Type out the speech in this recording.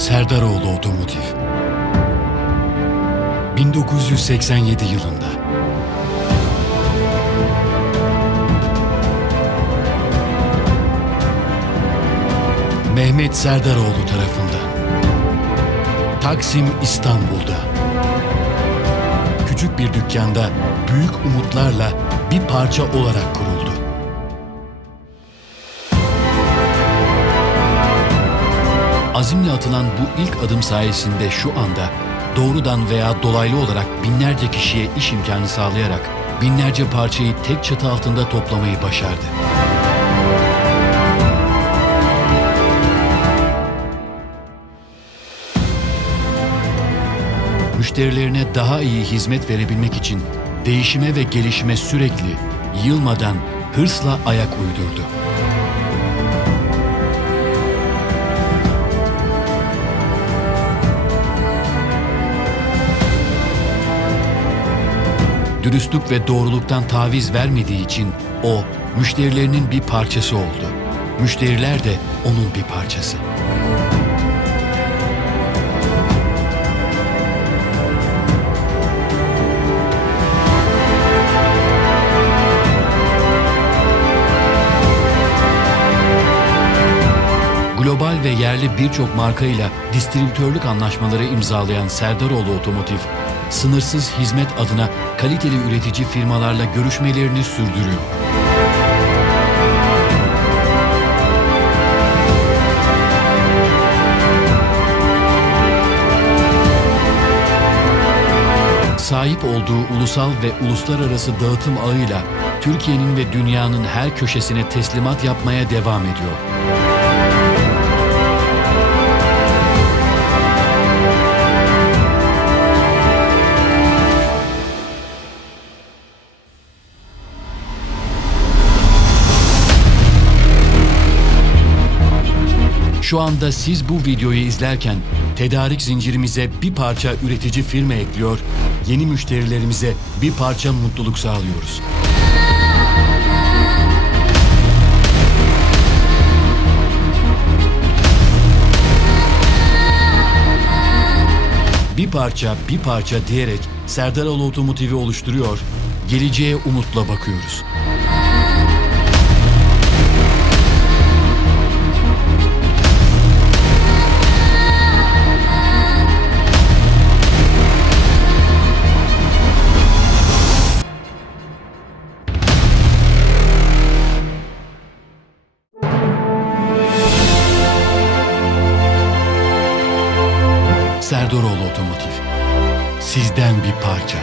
Serdaroğlu Otomotiv. 1987 yılında. Mehmet Serdaroğlu tarafından. Taksim İstanbul'da. Küçük bir dükkanda büyük umutlarla bir parça olarak kuruldu. Azimle atılan bu ilk adım sayesinde şu anda doğrudan veya dolaylı olarak binlerce kişiye iş imkanı sağlayarak binlerce parçayı tek çatı altında toplamayı başardı. Müşterilerine daha iyi hizmet verebilmek için değişime ve gelişime sürekli, yılmadan, hırsla ayak uydurdu. Dürüstlük ve doğruluktan taviz vermediği için o müşterilerinin bir parçası oldu. Müşteriler de onun bir parçası. Global ve yerli birçok markayla distribütörlük anlaşmaları imzalayan Serdaroğlu Otomotiv, sınırsız hizmet adına kaliteli üretici firmalarla görüşmelerini sürdürüyor. Sahip olduğu ulusal ve uluslararası dağıtım ağıyla Türkiye'nin ve dünyanın her köşesine teslimat yapmaya devam ediyor. Şu anda siz bu videoyu izlerken tedarik zincirimize bir parça üretici firma ekliyor, yeni müşterilerimize bir parça mutluluk sağlıyoruz. Bir parça bir parça diyerek Serdaroğlu Otomotiv'i oluşturuyor, geleceğe umutla bakıyoruz. Serdaroğlu Otomotiv. Sizden bir parça.